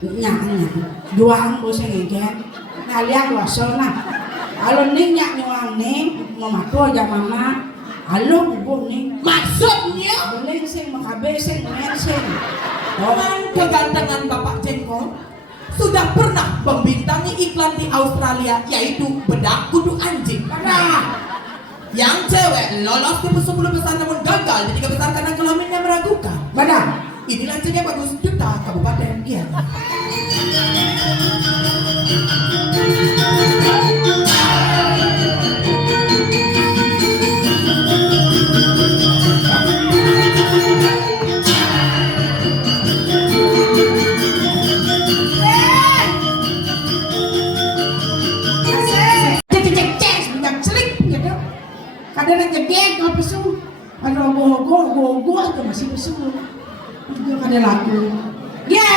Nyak juang bos yang igen naliang loso na alon ning nyak nyuang ning mamato aja mama alo bubuk ning maksudnya boleh sing makabe sing sing dengan kegantengan Bapak Jengkol sudah pernah membintangi iklan di Australia yaitu bedak kudu anjing. mana Yang cewek lolos ke 10 besar namun gagal di 3 besar karena kelaminnya meragukan. mana Inilah cerita bagus Duta Kabupaten Gianyar. kadang ngegek kalau pesu ada gogo itu masih pesu juga ada lagu ya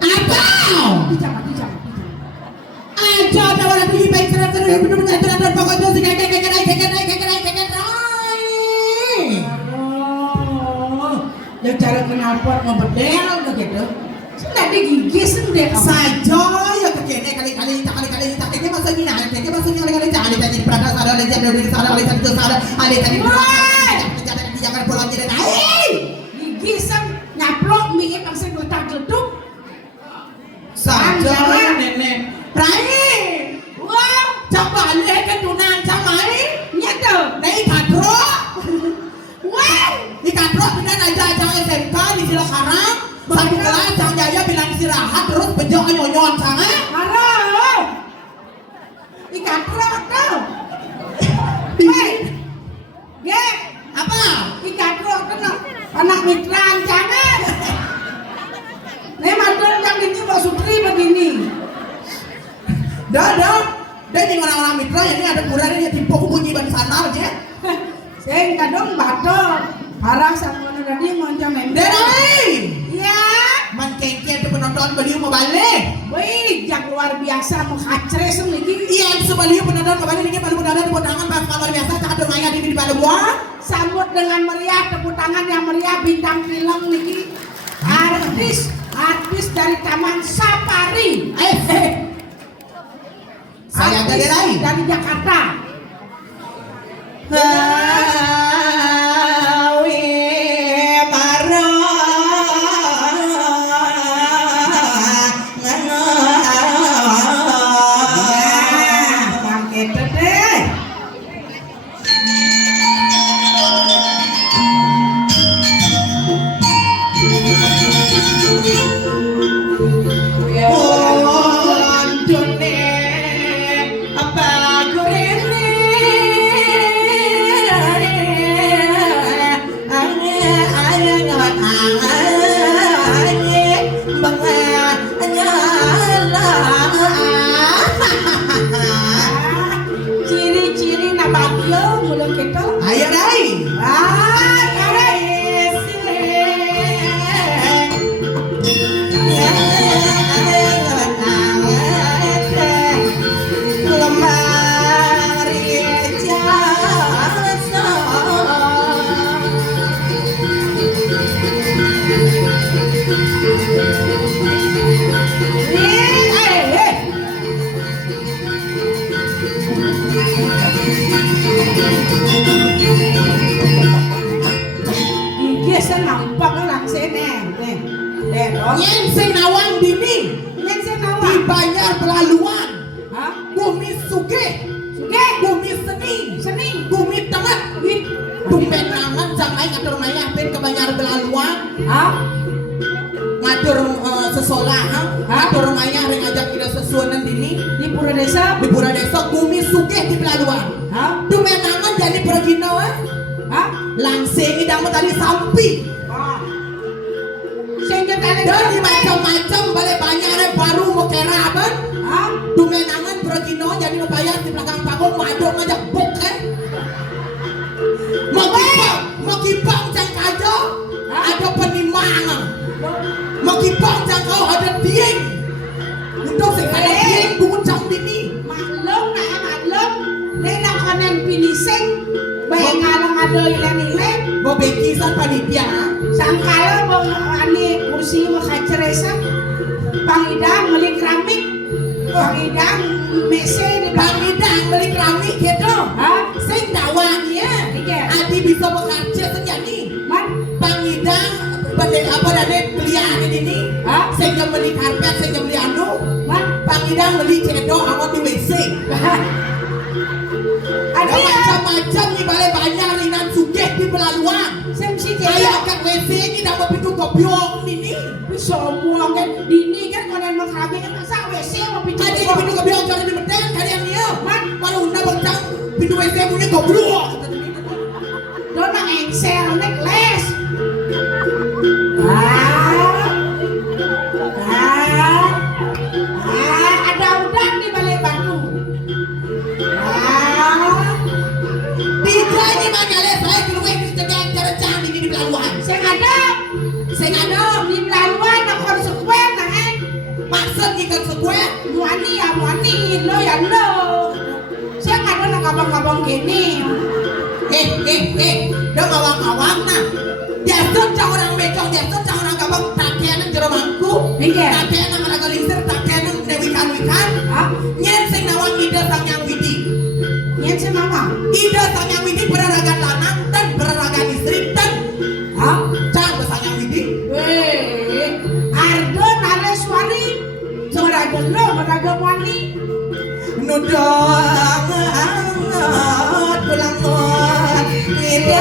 Apa? tidak Aja ada orang pilih baik cerah-cerah benar-benar cerah pokoknya si kakek yang cara kenal pot ngebedel gitu sudah digigit sendiri saja ya kekene kali-kali kakeknya masa gini kakeknya masa kali-kali jangan ditanya di perangkat sadar oleh jam dari sadar oleh tadi sadar oleh tadi jangan pulang jadi gigisan nyaplok mie langsung gotak geduk saja nenek Rai wow coba lihat ketunan camai nyetel naik kadro wow di kadro pindah aja SMK di Silokarang satu kelas Cang Jaya bilang istirahat terus bejo nyonyon sangat halo ikan trok tuh ge apa ikan trok tuh anak mitra jangan nih madul yang ini mau sutri begini dah dan yang orang-orang mitra yang ini ada kurang ya tipe bunyi ban sandal aja sing kadang batok parah sama tadi moncong Derai iya mankengke itu penonton beliau mau balik wih yang luar biasa menghacres lagi iya sebeliau penonton mau balik ini baru penonton tepuk tangan pas luar biasa tak ada maya di pada buah sambut dengan meriah tepuk tangan yang meriah bintang film lagi artis dari Taman Safari saya dari lain dari Jakarta Yang senawang dini dibayar pelaluan bumi suge bumi seni bumi tengah tumben nangan jangan ngatur maya pen kebayar pelaluan ngatur sesolah ngatur maya ring ajak kita sesuanan dini di pura desa bumi suge di pelaluan tumben nangan jadi pergino langsing idang tadi sampi dari macam-macam balik banyak baru mau kerabat dumenangan pergino jadi mau bayar di belakang panggung madok ngajak buk mau kibang jang kajo ada penimbangan mau kibang jang kau ada dieng untuk sekali dieng bungun jang bini maklum na maklum nena kanan pinising bayang alang ada ilang-ilang Bo bekisan panitia. sangkala bang ani kursi makaceresan pangidang beli keramik pangidang mese di Pangidang beli keramik gitu. ha Sing dawanya. Iya. Adi bisa bekerja senjani. man Pangidang beli apa dade belian ini. ha Sing beli karpet, sing beli anu. man Pangidang beli cedok awak di WC. ada Ada ya macam-macam nih balik banyak rinan sugih di pelaluan. sem si Kayak kat WC ini dah pintu kopiok ini. bisa muang kan dini kan konen mengkami kan masa WC mau pintu Tadi di pintu kopiok cari di medang kalian dia. man Malu unda bangcang pintu WC punya goblok. dona engsel nek les ah ada udang di balik batu Tidak ini makanya saya di WC sedang cara cari di pelaluan. saya ada di pelaluan nak konsekuen nah Maksud kita sekuat. muani ya muani lo ya lo saya ada nak abang-abang gini Dong awang-awang nah. Biasa cang orang becong, biasa cang orang gabang takian yang jero mangku. Iya. Takian yang ada gelingsir, takian yang newikan-wikan. ah Nyen sing nawang ide sang yang widi. yang semama Ide sang yang widi beraragan lanang dan beraragan istri dan ah cang besang yang widi. Ardo nale suari meraga lo meraga muani Nudang angat pulang ngot ide.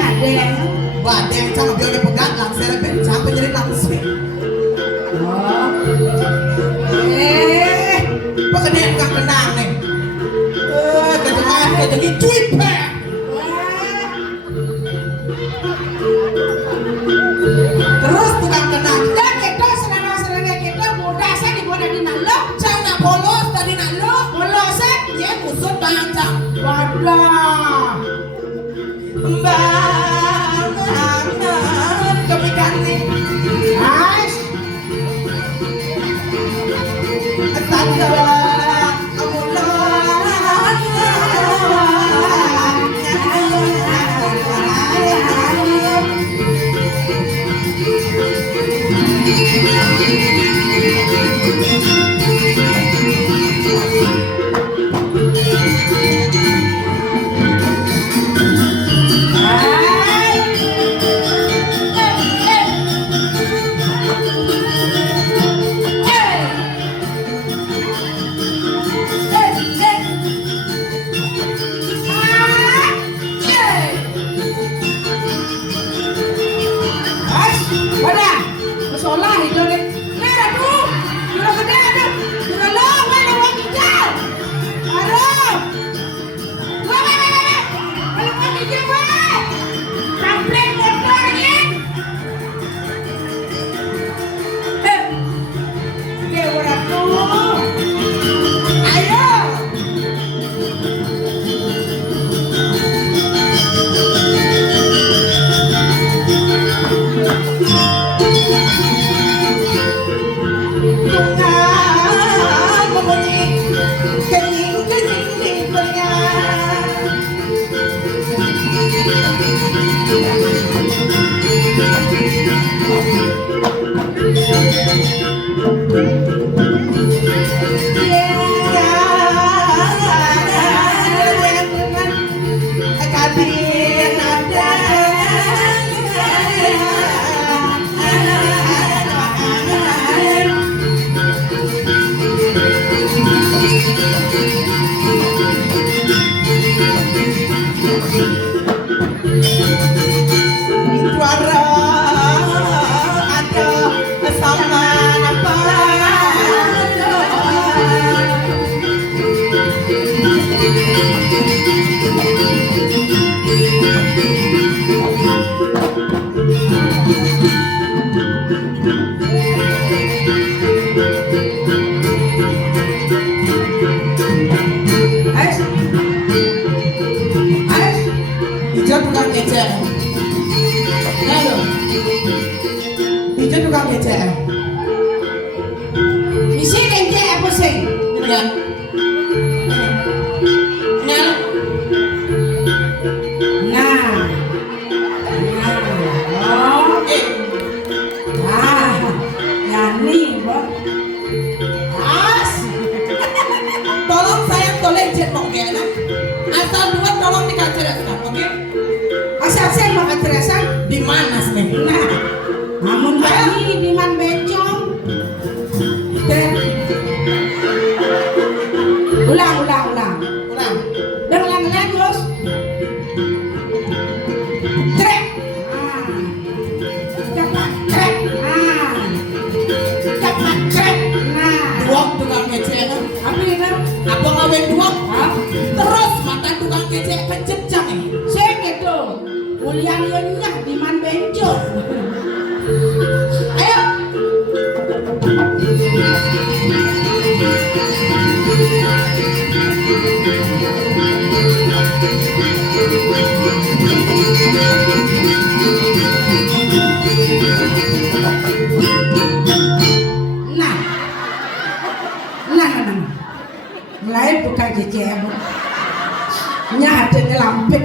ada Badeng cang dia udah pegang langsir bencang penyerit langsir. oh Pekenan kang kenang nih. Kedengaran kayak jadi tweet pak. Terus tukang kenang. dan kita selera kita mudah saya dibuat di nalo Cang nak polos tadi nak lo. bolosan Ya musuh bangcang. wadah Bangan kemikan nih. Ais Tanda. wadah masalah itu nih merah tuh sudah gede ada sudah lo mana uang hijau aduh wah kalau uang hijau wah sampai motor ya dia orang tuh ayo Tungan membunyi kening-kening di telinga. Suara ada sama apa Ya. Nah. Nah. Oh. Yani, Bos. Tolong sayang tolong jet mau ya nah. Asal dua tolong dikaceresan, oke? Asal saya makan ceresan Di mana sih? nah namun bani di man bencong ulang Ulang. dan ulang terus trek cepat trek cepat trek Dua tukang kecek kan? apa ini Apa ngawin dua? Hah? Terus mata tukang kecek kececang ini. saya gitu ulian nyah di man bencong ayo mulai bukan jejak nyata ngelampit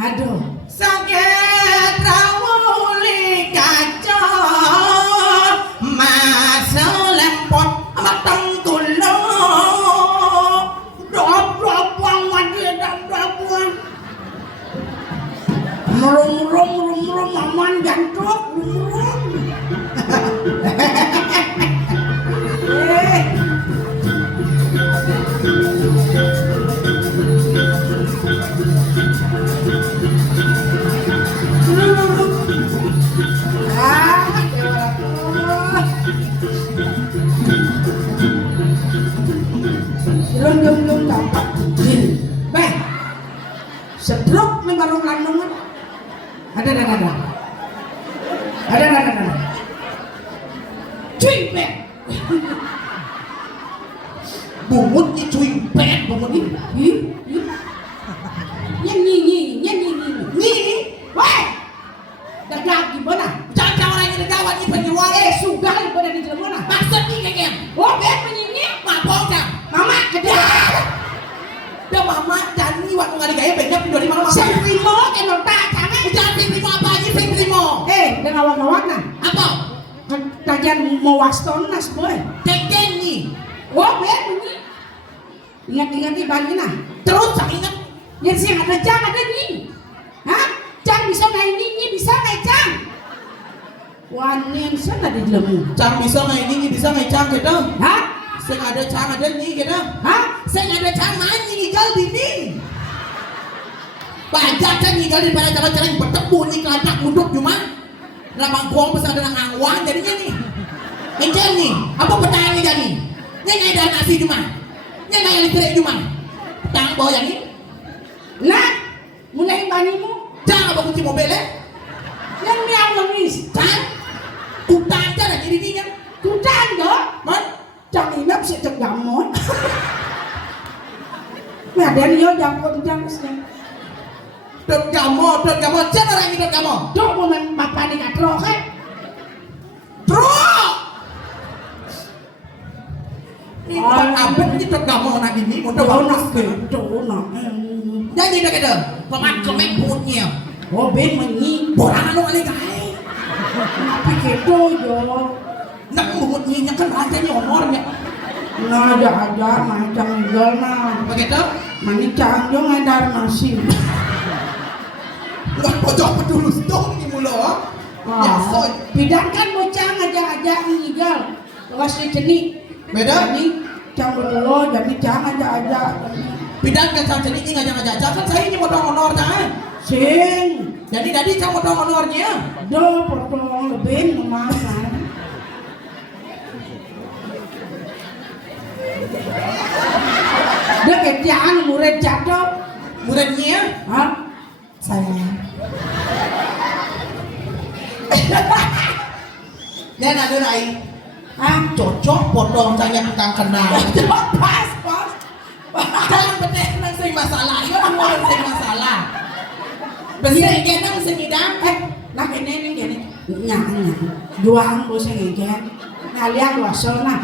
aduh Sakit rawuli kaca masa lempot matang kulo drop wang wadi dan drop wang rum aman jantruk rum Lung dapat beh sedruk nih barung landung ada cuy beh bungut ni cuy pet bungut ni nyanyi weh dagang gimana jangan orang ini kawan ni penjual sudah ibadah di mana maksud ni kayaknya oh beh penyanyi mabok dah mama kedah dah mama dan ni waktu ngali gaya beda pindah di mana saya primo emang tak jangan jangan primo apa aja primo dengan awak-awak nah apa kajian mau waston nas boy keken ni wah beh penyanyi ingat ibani nah terus tak ingat yang sih ada jang ada ni hah jang bisa naik ni bisa naik jang wanen sana di dalam cang bisa ngai ni bisa ngai cang kita hah sing ada cang ada ni kita hah sing ada cang main ni gal di ni banyak kan ni gal di pada jalan-jalan bertebu ni keladak munduk cuma ramang buang pasal ada angwan jadinya ni enggak ni apa petang ni jadi ngai ada nasi cuma ngai listrik cuma tang bawa yang ni nah mulai banimu jangan bawa kunci mobil yang miang nangis kan utang kan jadi ni kan kudan go man jang inap sih cek gamon nah dari yo jang sih Dot kamu, cek orang ini dot kamu. dok mau main bapak ni katro kan Bro! Ini bukan apa ini dot kamu nak ini, udah bagus ke? donok Jadi dah kata, paman kemek punya. oh ben menyi Borang anu kali kai. tapi kepo yo Nak mungut ni kan rajanya umurnya. nah aja macam jual nah Begitu? mani canggong ada nasi Wah, pojok pedulus dong ni mula. Ya, so bidangkan bocah aja ngigal lepas ni jenik beda. jadi campur lo jadi jangan aja Bidangkan saja ini ngajak-ngajak kan saya ini modal honor kan. sing Jadi kamu modal honornya. do potong lebih memakan dia ketiaan murid jatuh Muridnya hah saya. Dan ada rai. Cocok potong saya tukang kenal. pas Jangan betul nang sing masalah. Yo ngomong sing masalah. Besar kenang sing idang. nah kene nyang juang bos ngegen ngalian wasona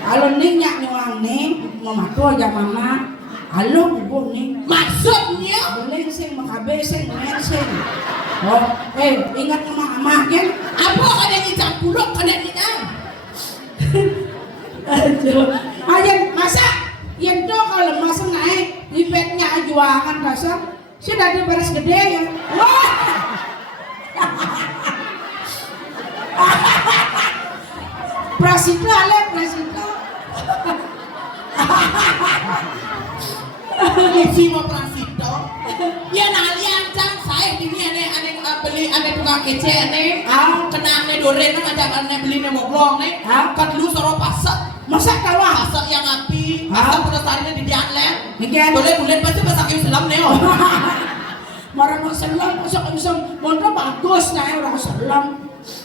Alon ning nyak nyuang ning mamato ya mama. Alon ibu ning. Maksudnya? Boleh sing makabe sing men sing. Oh, ingat sama mama kan? Apa kada ni campurok kada ni nang? Aduh, ayan masak. Yan to kalau masak naik ipetnya juangan dasar. Sudah diberes gede ya. Wah. Prasito ale prasito. Isi mau Prasito. Ya nalian cang saya di ni ane beli ane tukang kece ane. Kena ane doren ngajak ane beli ane moblong ane. Kat lu soro pasak. Masak kawa. Pasak yang api. Pasak pelestariannya di dianlen. Mungkin. Boleh pasti pasak yang selam neo. Marah mau selam, masuk bisa mondro bagus nih orang selam.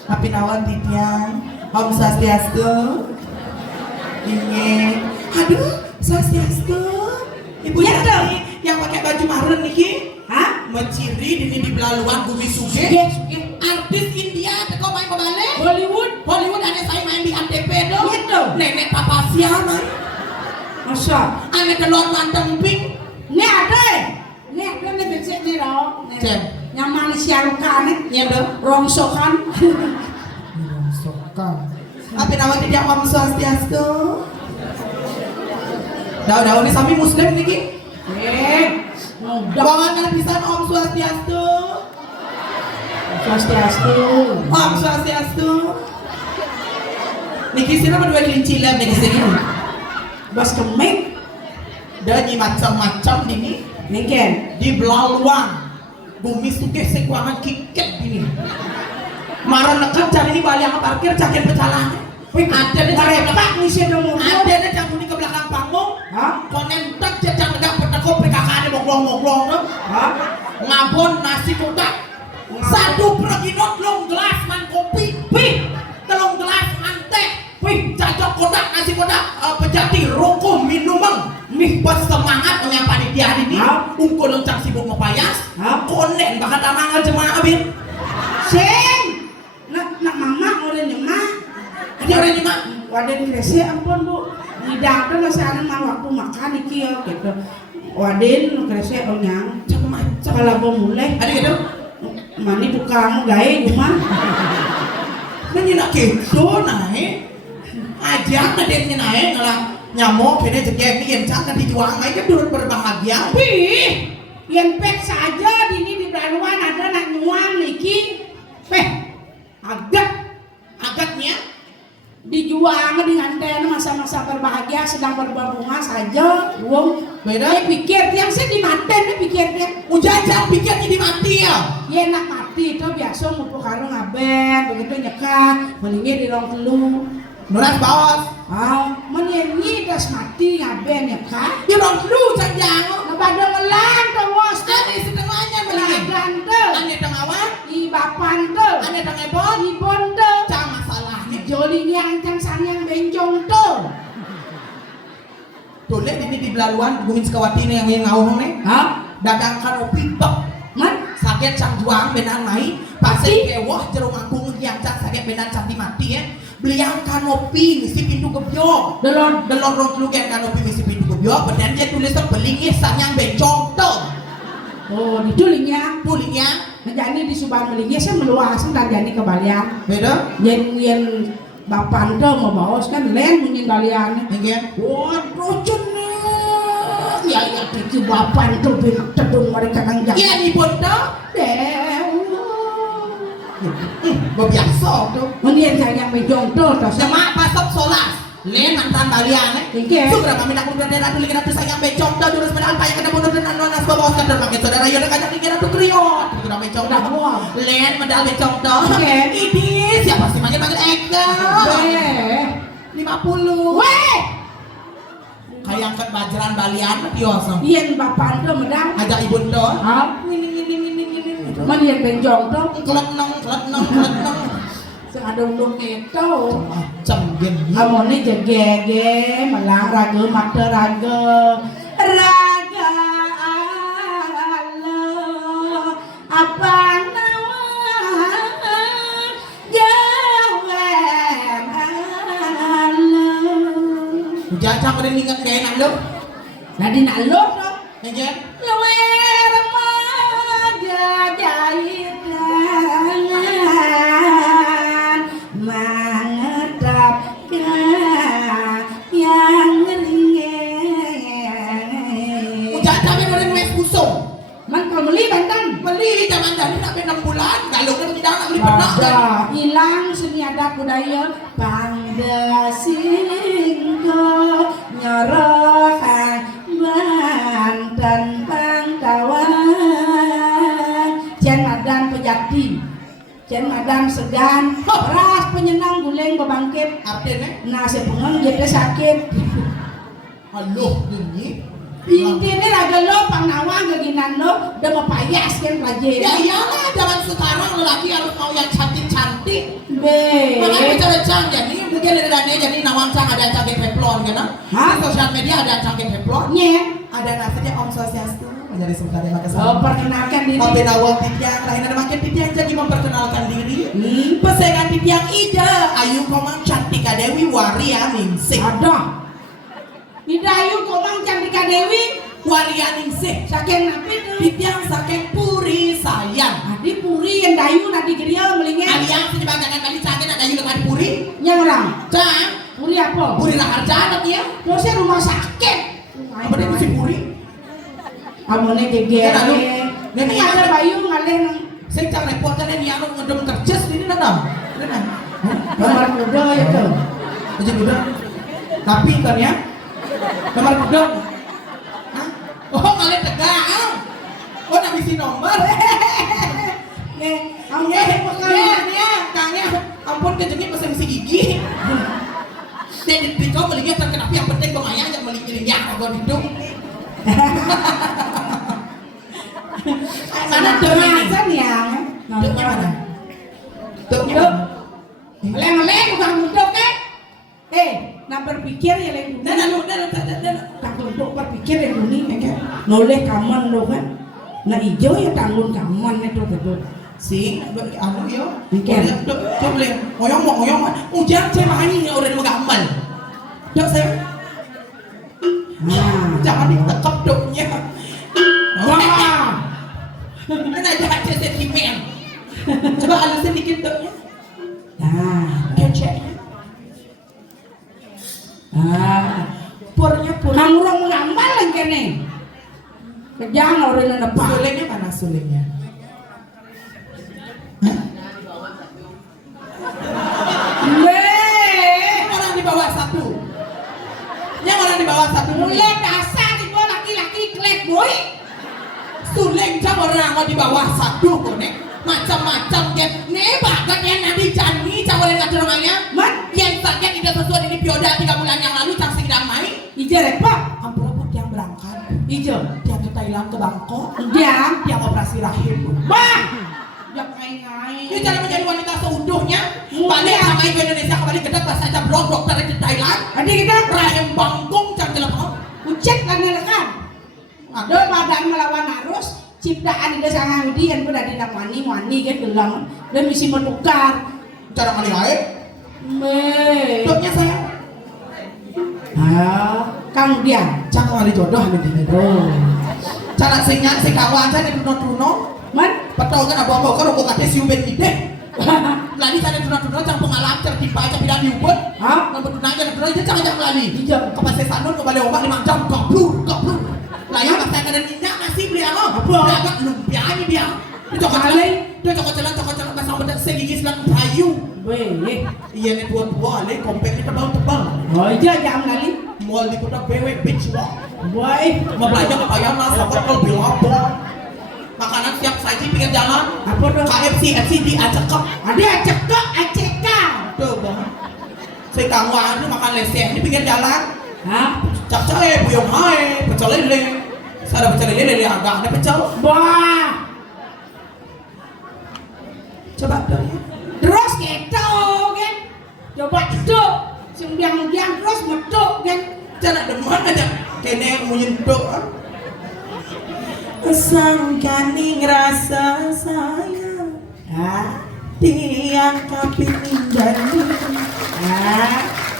Tapi nawan titian, Om Swastiastu, inget, aduh Swastiastu, ibu Ya, yang pakai baju marun niki, hah? menciri di belaluan bumi suge, artis India, teko main kembali, Hollywood ada saya main di ATP dong, Gitu. nenek papa siapa, Masa? ane telur manteng pink, Nih ada nih becek nih dong. Cem. Yang manusia luka nih, iya dong, rongsokan. rongsokan, tapi nawan tidak Om Swastiastu. Daun-daun ini sami muslim niki. Bawa kan bisa Om Swastiastu. Swastiastu. Om Swastiastu. Niki sini berdua kelinci lem niki sini. Bas kemik. Dan macam-macam ini Mungkin. di belaluan bumi suge sekuangan kiket ini. Marah nekat cari ini balik yang parkir cakin pecalang. Ada nih Marepak nih sih dong. Ada nih campur ke belakang panggung. Hah? Konen tak jajang negak petekop PKK ada moglong-moglong tuh. Hah? Ngabon nasi kotak. Satu perginot telung gelas man kopi. Pih, telung gelas man teh. Pih, cacok kotak nasi kotak pejati rokok minuman. Mih pas semangat dengan panitia ini. Ungkul lencang sibuk ngepayas. Konen bakal tamangan jemaah abin. Sing. Nak mama orang nyemak. Ini orang ini mak. Waden kresi ampun bu. Ngidang tuh nasi anak mah waktu makan iki ya gitu. Waden kresi onyang. Macam-macam. Kalau mau mulai. Ada gitu? Mani tukang gaya cuma. Menyenak gitu naik. Aja nadenya naik ngalah nyamuk ini jegek ini yang cakap dijuang aja turut berbahagia. Wih, yang pek saja dini di belaluan ada nak nyuang niki. Agaknya dijuang dengan ten masa-masa berbahagia sedang berbunga saja. Beda. Pikir yang saya dimaten pikir dia. Ujajan pikir ini mati ya. Ya nak mati itu biasa ngumpul karo ngaben begitu nyekak melingi di rong telu. Nuras bawas. Menyanyi das mati ngaben nyekak. Di rong telu janjang. Nabada ngelang tawos tuh. Ane setengahnya melingi. Gantel. Ane tengawan. I bapan tuh. Ane tengepon. I bon tuh. Cang masalahnya. Jolinya ancang sanyang bencong tuh. Tuh lihat ini di belaluan gumin sekawati ini yang ngawang nih. Dagang kanopi bak. Sakit cang juang benan mai. Pasai kewah jerung agung yang cang sakit benan cang mati ya. Beliang kanopi misi pintu gebyo. Delon rong telu kan kanopi misi pintu gebyo. Bedan dia tulisan belingis sanyang bencong tuh. Oh, ditulingnya. Pulingnya. Jadi di Subang Melingnya saya meluas dan jadi kebalian. Beda. Yang bapak tuh mau bawa kan len munyin balian. Nggih. Waduh cenah. Ya pikir bapak tuh tedung mereka nang jalan. Iya ni bondo. Biasa tuh. Munyin saya mejong tuh terus. Jemaah pasok solas. Len mantan balian Nggih. Sugra kami nak kumpul daerah dulu kita tuh sayang becong dah durus pedal payah kena bodoh dan nanas bawa skandal pakai saudara yo kajak dikira tuh kriot. Sugra becong dah. Len medal becong dah. Ini siapa sih manggil Eka? 50. Weh. Kayak ket bajaran balian biasa. Yen bapak tuh medang. Ajak ibu tuh. Man yen benjong tuh. Klek nong. Sing ada undung itu. Macam gini. Amone jegege melang raga mata raga Allah apa nama jawan Allah Jajan pada ingat gaya nak lo. Nadi nak lo dong. Aja. Lewe remaja jahit tangan mengetapkan yang ringin. Jajan pada nulis kusung. Man kalau beli Banten. Beli zaman tadi nak 6 bulan. Kalau udah tidak nak beli pernah kan. Ada hilang seni adat budaya pangda singko nyorokan Banten pangkawan Jen Madan Pejati Jen Madan Segan ras penyenang guling bebangkit Artinya nasi pengeng jadi sakit halo ini. intinya laga lo pangnawang gaginan lo udah mau payas kan pelajar Ya iyalah zaman sekarang lelaki harus mau yang cantik-cantik. be Makanya bicara cang jadi mungkin ada dana jadi nawang cang ada yang cantik teflon kan? Di sosial media ada yang cantik teflon. nye Ada nasinya Om Swastiastu menjadi suka terima kasih. oh perkenalkan diri Kopi nawang titiang lain ada makin titiang jadi memperkenalkan diri. Pesengan titiang Ida Ayu Komang Cantika Dewi Waria Ningsih. ada Hidayu Komang Cantika Dewi Waria Ningsih. saking napi tuh Titiang saking puri sayang. adi puri yang dayu nadi geria melingin Aliang sejebakan kali cantik ada Ayu dengan puri. yang orang Cang puri apa puri raharja dia. terusnya rumah sakit Apa dia mesti puri? amone geger Lalu, ini ada bayu ngalih nang Saya cang repot kan ini anu ngedem kerjas ini nanam. nomor muda ya tuh Aja udah. Tapi kan ya. Nomor gedung. Hah? Oh, ngalih tegang. Oh, nak bisi nomor. nih kamu Ya, kangnya. Ampun kejengit masih mesti gigi. Dan kau melihat terkenapa yang penting kau ayah yang melihat yang kau hidup. Mana demi ini? Macam yang Duknya mana? Duknya Duk. mana? Leng-leng bukan duduk kan nak berpikir ya leng duduk tak duduk berpikir yang ini kan noleh kaman lo kan nah ijo ya tanggung kaman itu betul Sing, anu yo. Mungkin. Coba lihat. Oyong. Ujang saya main udah menggambar. Dok saya. Jangan ditekap doknya. wah Kan aja sentimen. Coba halusin dikit doknya. nah Kecek. Purnya pur. kamu orang menggambar lagi kene kejang orang yang depan Sulingnya mana sulingnya? Orang di bawah satu. Yang orang di bawah satu. mulai dasar itu laki-laki klek boy Suling jam orang mau di bawah satu konek. Macam-macam kan. Nih bahkan yang nanti jani campur yang kacau namanya. man Yang sakit tidak sesuai ini bioda 3 bulan yang lalu cang sing damai. ijo repot Ampun yang berangkat. ijo Dia ke Thailand ke Bangkok. dia Dia operasi rahim. bah jak ngai-ngai Dia cara menjadi wanita seutuhnya. Balik sama ke Indonesia kembali ke pas saja blog dokter di Thailand. Adi kita Rahim bangkung cang telepon. ucet kan lekan ada badan melawan arus ciptaan ide sangang di yang udah dinamani wani kan gelang dan misi menukar Cara kali air. me Doknya saya. kang dia Cang kali jodoh ini. oh Cara singnya si kawan saya di Tuno. man Betul kan abang-abang kan rokok kate siuben ide. Lagi sana Tuno cang pengalaman tertiba aja bilang diubet. ha Nomor tunanya Tuno itu cang lali. hijau Kepas sanun kembali obat 5 jam kaplur. Layar pas saya kadang minyak nasi beli apa? Dapat lumpia ini dia. Dia cokot jalan pasang bedak segigi selang kayu. weh Iya nih tua ale kompeknya tebal. oh iya jam kali Mall di kota BW Beach Walk. boy Mau belanja apa ya mas? Apa kalau bilabong? Makanan siap saji pinggir jalan. apa dong KFC di acekep. ada cekok acekal Tuh bang. Saya kawan itu makan leseng di pinggir jalan. ha Cak buyong hai, pecel lele. Saya ada pecel lele agak ada pecel. wah Coba dong ya. terus gitu kan coba itu sembiang terus meduk kan Jangan demen aja. Kene menyentuh. Sangkani ngerasa sayang. ah Tiang tapi nindani.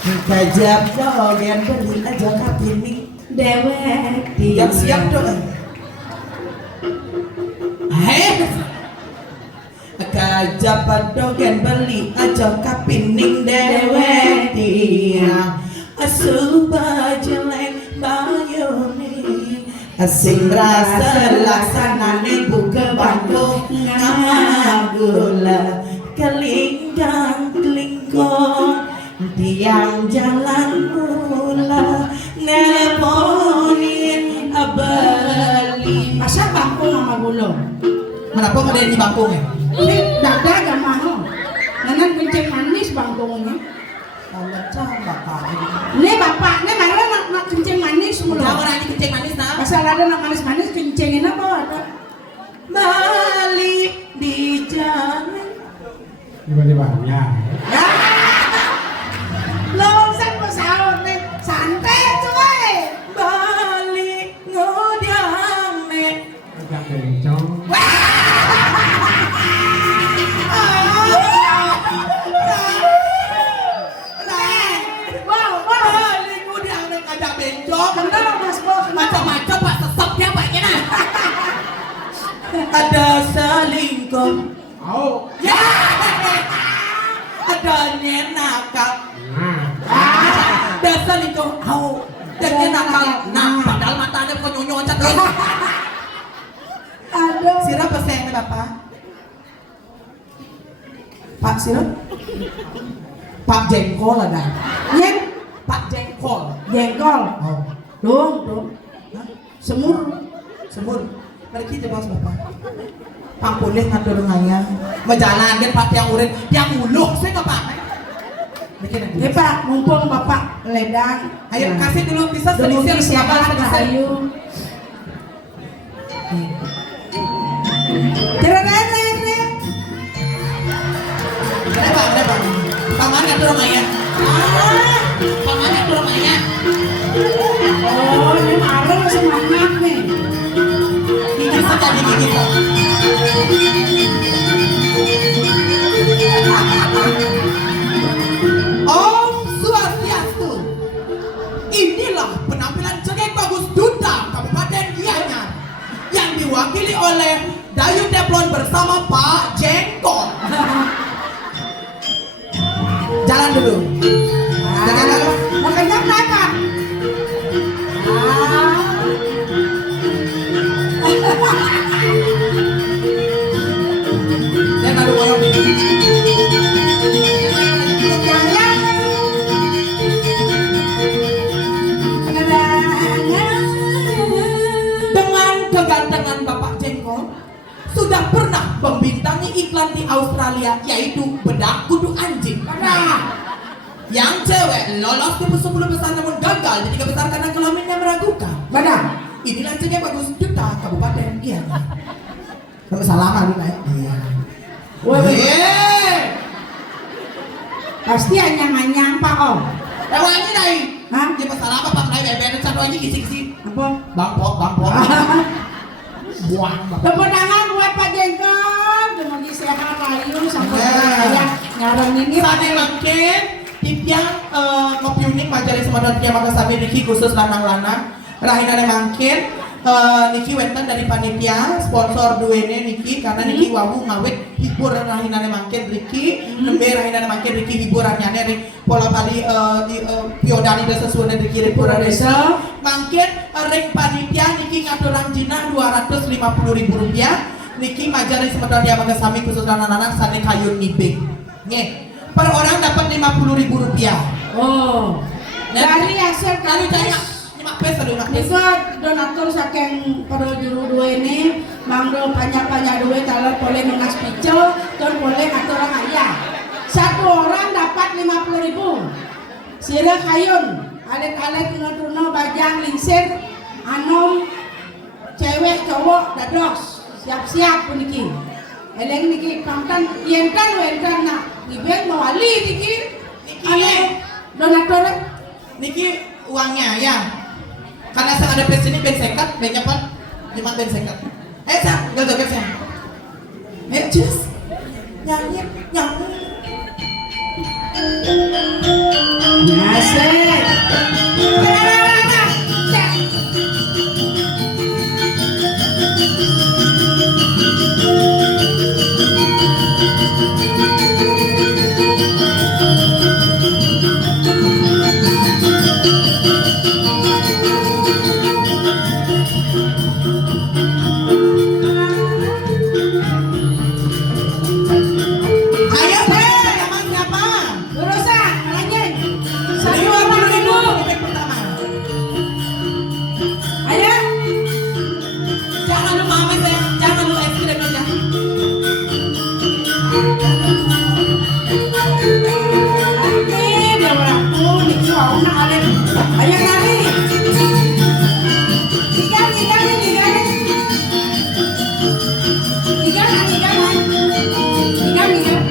Kajab jogen beli aja kapini Dewek yang siap dong. Kajab dogen beli aja kapining dewek tiang asuba jelek bayoni asing rasa laksanane buka bangku ngagula kelingkang kelingkong tiang jalan mula neponin abali. Masa bangkong sama gulung? Kenapa nggak ada di bangkongnya? Ini dada gak mau. Nanan kencing manis bangkongnya. Kalau bapak Ini bapaknya malah nak kencing manis mulu. jangan orang ini kencing manis nah. Asal ada nak manis-manis kencingin apa ada? Balik di jalan. Tiba-tibanya. Longsan pesawat nih, santai tuh eh. Balik ngodiam nek. Agak kencang. Balik ngodiam nek ada bencong. Kenapa mas bos? Macam-macam pak sesep dia paknya nah. Ada selingkuh. Au. Ya. Ada nyenakal. Nah. Ada selingkuh. Au. Dan nyenakal. Nah, padahal matanya kok nyonyocat kan. Aduh. Sirap pesengnya bapak. Pak sirap. Pak jengkol ada. Nyeng, Pak jengkol. jengkol. Oh. Dong. Hah? Semur. Semur. Mari kita bos bapak. Pak boleh ngatur ngaya. Berjalan kan pak yang urin, yang uluh saya nggak pak. Bikin yang Ya pak, mumpung bapak ledang. Ayo kasih dulu bisa Dulu sedikit siapa sedikit. Rahayu. Cerita. Ada pak. Paman ngatur ngaya. Paman ngatur ngaya. Oh, ini marah semangat nih. Gigi saja di gigi kok. Om Swastiastu. Inilah penampilan cengeng bagus Duta Kabupaten Gianyar yang diwakili oleh Dayun Deplon bersama Pak Jengkol. Jalan dulu. Jangan jalan. Makanya kenapa? Dan baru koyong di. Dengan kegantengan Bapak Jengkol sudah pernah membintangi iklan di Australia yaitu bedak kudu anjing. Yang cewek lolos ke 10 besar namun gagal di 3 besar karena kelaminnya meragukan. Mana? Inilah cengeng bagus Duta Kabupaten Gianyar. Kamu salah lu naik. Iya. Pasti anyang-anyang pak om. Wangi naik. Hah? Dia masalah apa Pak naik beben satu aja kisi-kisi. Apa? Bangpok. Buang. Tepuk tangan buat Pak Jengkol. Semoga sehat layu sampai Ya. saya ngarang ini. Sane makin tipiang ngopi unik majari semadon kia maka sabi niki khusus lanang-lanang. Rahina makin niki wenten dari panitia sponsor duene niki karena niki wawu ngawet hibur rahina makin Riki nembe rahina makin Riki hiburannya nih pola kali piodani desa suwene Riki hiburan desa makin ring panitia niki ngaturang jinah 250.000 rupiah niki majari semadon dia maka sami khusus lanang-lanang sane kayun nibing nge per orang dapat 50.000 rupiah. Oh. Dari hasil Lalu kami saya 5 peso dulu 5 peso. Bisa donatur saking pada juru dua ini mangdo banyak-banyak duit kalau boleh nunas picel dan boleh ngatur orang ayah. Satu orang dapat 50.000. Sira kayun, alit-alit tuna-tuna bajang lingsir, anom, cewek cowok dados siap-siap puniki. Eleng niki kantan yenkan nak ibeng mawali niki. Ane donatur Niki uangnya ya. Karena saya ada pes ini ben sekat, ben nyepat 5 ben sekat. Sa, gak joget ya. Cus. Nyanyi. Asik. Ayo deh, nama siapa? Urusan, lanjut. Ayo, 150.000. Bebek pertama. Ayo. Jangan lupa apa saya? Jangan lupa es krim aja. Ini dia orangku, nih suau nak alih. Ayo lari. Ikan.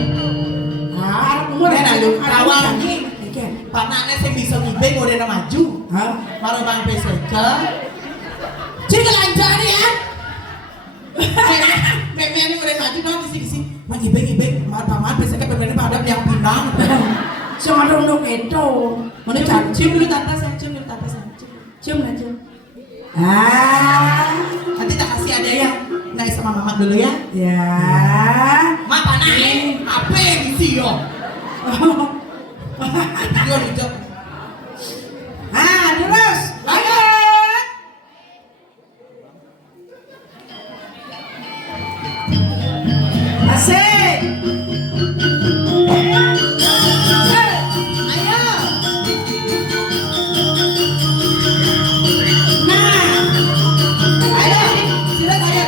Ah, umur Udah lalu kawan ini. ini. Ikan. Pak Nane saya bisa ngibeng udah maju. Hah? Baru bang peseka. Jadi lancar ya. Meme ini udah maju dong di sini. Bang ngibeng. Mata peseka berbeda pada yang pinang. Sama dong itu. Mana cium dulu tante saya. Cium lah cium. Ah, Nanti tak kasih ada yang naik sama mama dulu ya. ya. Mata Nane, apa yang isi yo? Yo dijawab. Ah, terus. Lanjut. Asik. Ayo. Nah. Ayo. Silat ayo.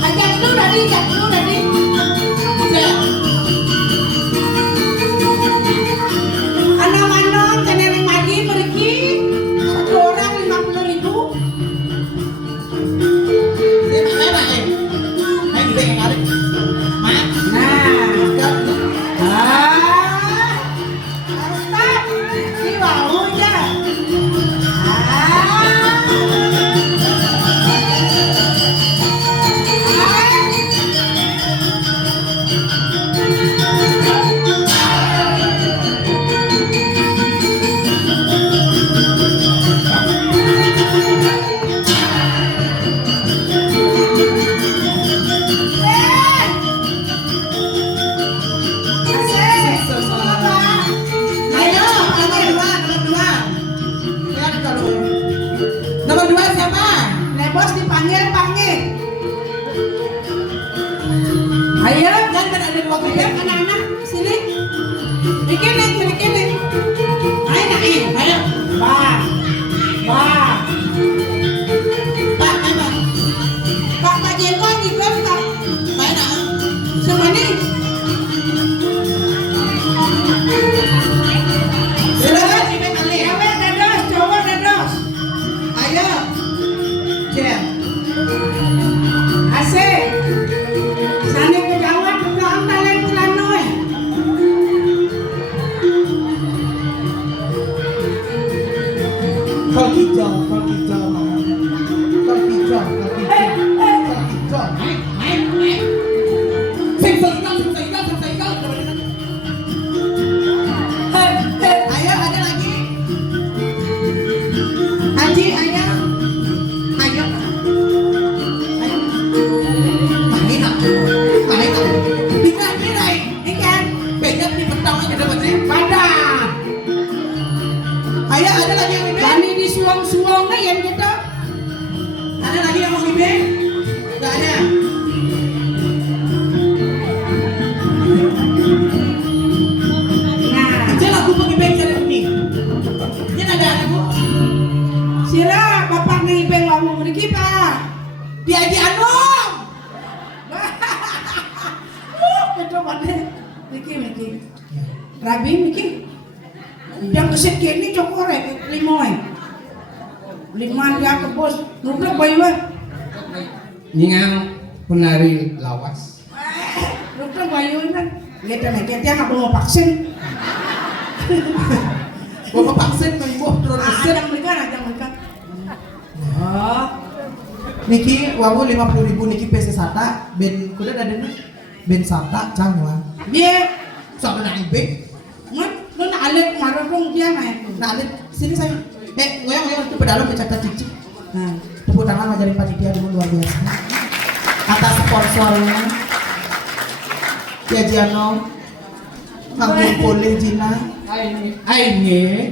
Ajak dulu tadi. Siap. Anak-anak tenering lagi pergi. Satu orang 50.000. Main ngibeng yang ngarik. Main. Nah. Harus tak. Ini bau aja. Ayo, nomor dua siapa? Bos dipanggil. Ayo, Jangan ada dua ayo gede. anak-anak sini. Bikin nih. Ayo naik. Ayo, Bah. Pak, main Pak. Pak Jengkol juga tak. Main ah. Semua nih. Silakan ngibeng kali. Cewek dados, cowok dados. Ayo. Siap. Asik. Sana ke Jawa berdoa talent lanoi. Kol hijau. Main. Sing seigal. Ayo, ada lagi. Haji ayo. Main. Tinggal mirai. Ikan. Pegang di petang aja dapatnya. Padang. Ayo, ada lagi yang ngibeng. Bani di suang-suangnya yang gitu. Ada lagi yang mau ngibeng? Gak ada. Nah, Ini lagu pengibeng cari kuning. Ini ada lagu. sila bapak ngibeng wamu meriki pak. Dia di Anom. Itu pada Miki. Rabi Miki. Yang keset kini cokorek limoy. Liman dia ke bos. Nublok bayu. Nyingang penari lawas. Nublok bayu kan. Lihat dia nggak mau vaksin. Bapak vaksin ke ibu terus. Ada mereka. Oh, Niki wawu 50.000 niki PC Sata ben kuda ada nih ben Sata cangwa. dia Sama na ibeng. Alif marah dong dia naik. Nah, Alif, sini saya. Ngoyang itu pedalum bercanda cicik. Nah, Tepuk tangan ngajarin panitia dulu luar biasa. Atas sponsornya. Ya Jiano. Makin boleh Jina. Aing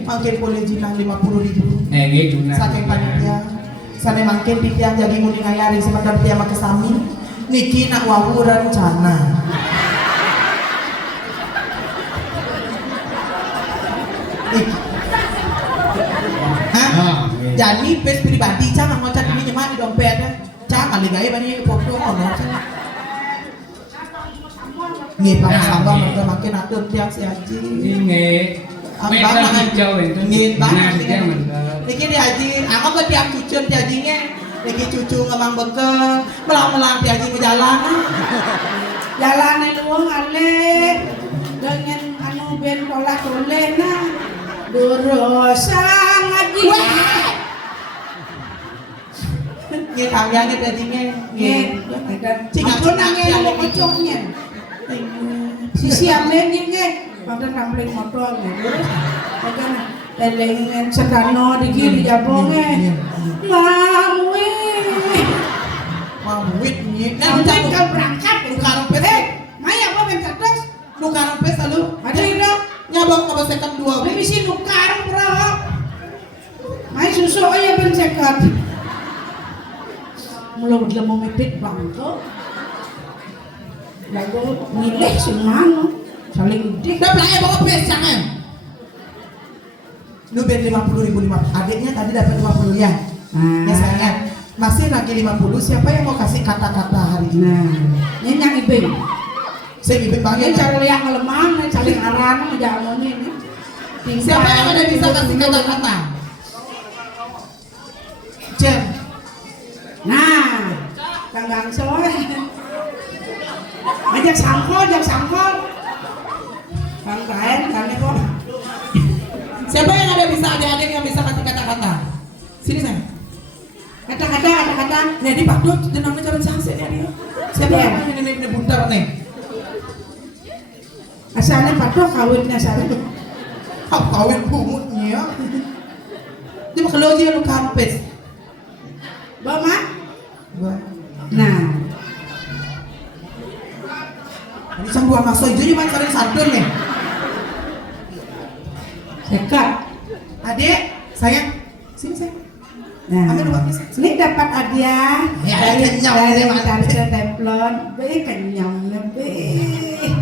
Makin boleh Jina 50.000. nge guna. Saking panitia. Sana makin pitiang jadi nguning ngayarin sebentar dia make sami. Niki nak wawu rencana. Niki. Hah? Jadi base pribadi jangan ngocak ini nyemak di dompetnya. Jangan ligai bani foto ono. Nggih sama mereka makin atur tiang si Haji. Nge. Medan hijau itu. Nggih banget. Dia mantap. Niki di Haji, aku ke tiang cucun di Hajinya. Niki cucu ngemang bekel, melang-melang di Haji berjalan. jalan luang alih dengan anu ben tolak tolena dosa ngaji. Nggih tanggane Hajinya. Nggih, aku nangis lu kocoknya. Sisi amen nggih, pada rambling motor nggih. Kan elengen sedano diki dijabonge. Mawi. Mawit nyi. Nanti kau berangkat Lu karepes. Maya apa ben cerdas? Lu karepes lu. Ada ida. Nyabang apa sekam 2. Beli si nukar bro. Mai susu aja ben sekat. Mulut lemu mepet bangko. Lagu milih semano. Saling gede. Udah belanja bawa pes jangan. Lu ben 50.000 adiknya tadi dapat 50 ya. Ya sayang. Masih lagi 50, siapa yang mau kasih kata-kata hari ini? Nah, nyenyang ibing. Saya bibit Ini banget. cara liang lemah, saling arana jangan ini. Siapa yang ada bisa kasih kata-kata? Jen. Nah, Kang Gangsoy. Ajak sangkol. Kang Kain, Kang Eko. Siapa yang ada bisa adik-adik yang bisa kasih kata-kata? Sini saya. Kata-kata. Nih di Pak Dut, jenangnya jalan sangse nih dia. Siapa Iya. yang ini buntar nih? Asalnya patuh kawinnya sana. Kawin bumutnya. Dia mau kalau dia lu kampes. Bawa Gua. Nah, Ini sang dua ngaso itu cuma cari santun nih. dekat. Adik, sayang, sini sayang. Nah, Ambil uangnya. ini dapat hadiah Ya, dari kenyang, dari saya Tante Templon. Kenyang lebih.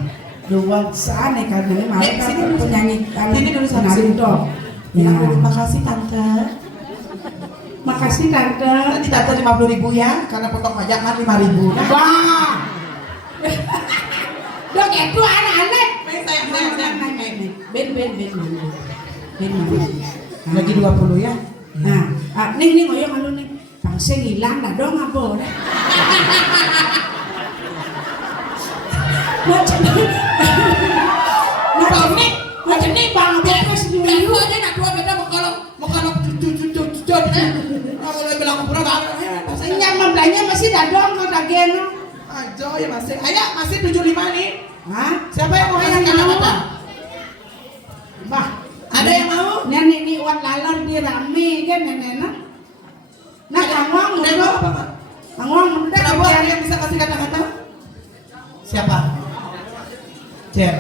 Dua sana karena ini malah Nek, sini kan dulu. penyanyi Sini dulu, sana, penari sini. toh. Ya, Ya, makasih tante. makasih Tante. Nanti tante 50.000 ya, karena potong pajak kan 5.000. Nah, Wah. Dok itu anak-anak. sayang. Ben. Lagi 20 ya. Nah, ning oyong anu ning bangsa ngilang dah dong apa dah. Macam ni bang beres dulu. Lu aja nak dua beda mau cucu. Kalau bilang berapa? Senyap membelanya masih dah dong kau tagihan. Ajo ya masih. Ayo masih 75 nih. Hah? Siapa yang mau kasih Yang mau? kata-kata? Bah, Ada yang mau? nenek ni wat lalor di rame kan nenek nak. Nak angwang Udah mau apa, Pak? Angwang muda Kenapa ada yang bisa kasih kata-kata? Siapa? Jen.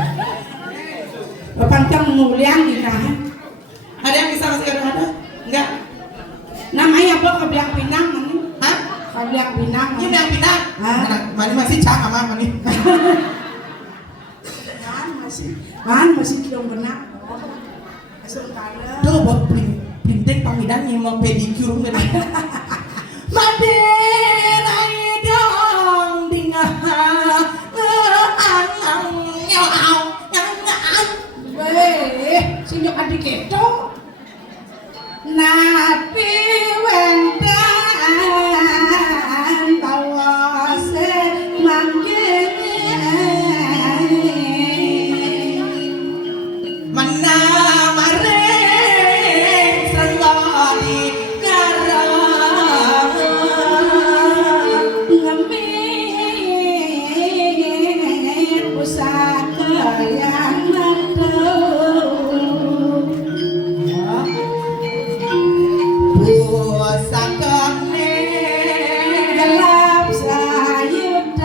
Pancang muliang di kahan. Ada yang bisa kasih kata-kata? Enggak. Namanya apa kabiak pinang mani? Hah? Kabiak pinang. Ini yang pindah. Hah? Mani masih cang sama mani. masih belum benar. Asal kala. Tuh buat printing panggilan yang mau pedicure kan. Mati naik dong dingah. Sinjok adik keto. Nabi wendan tawase mangkene. Mana maring srenggani garang. Ngemin pusaka yang nado. pesakone gelap sayudan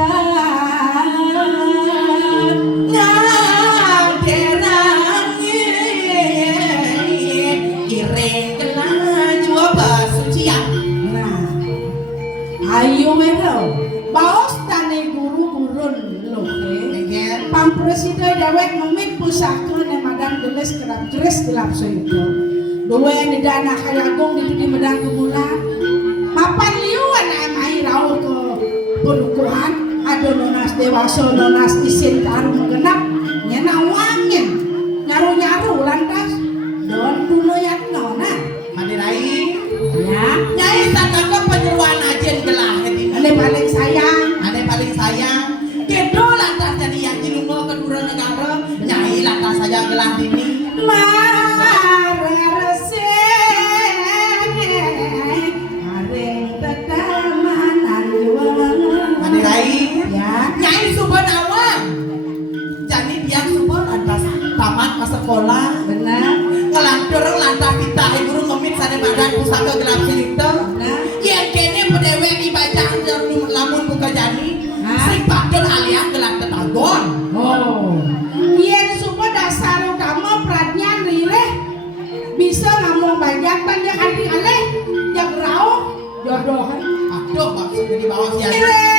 ngaderangi iring kelaju basucian. nah ayo wero baos tane guru-gurun loh Nggih. Pampresida dewek memit pusaka ne madang geles kerap keres gelap sayudan duwe ni dana kayagung di medang kumulan papan liuan amai rauh ke perukuhan ada nonas dewasa nonas isin taruh mengenap nyana wangin nyaru-nyaru lantas don tuloyan nona Madirai ya Nyai sanaka penyeruan ajen gelah ini. ane paling sayang Ane paling sayang Kedo lantas jadi yang dilungo kedua negara Nyai lantas sayang gelah ini Madirai ya Nyai subhan awang Jadi dia subhan lantas tamat ke sekolah benar Ngelantur lantas kita guru ngemit sana badan pusaka gelap silita benar Yang kene pedewek ibajang jadul lamun buka jani Hah? Sing padel alias gelap tetagon oh yen supo dasar utama pradnya rileh bisa ngomong banyak banyak arti aleh yang rauh jodohan Aduh maksudnya di bawah siasa rileh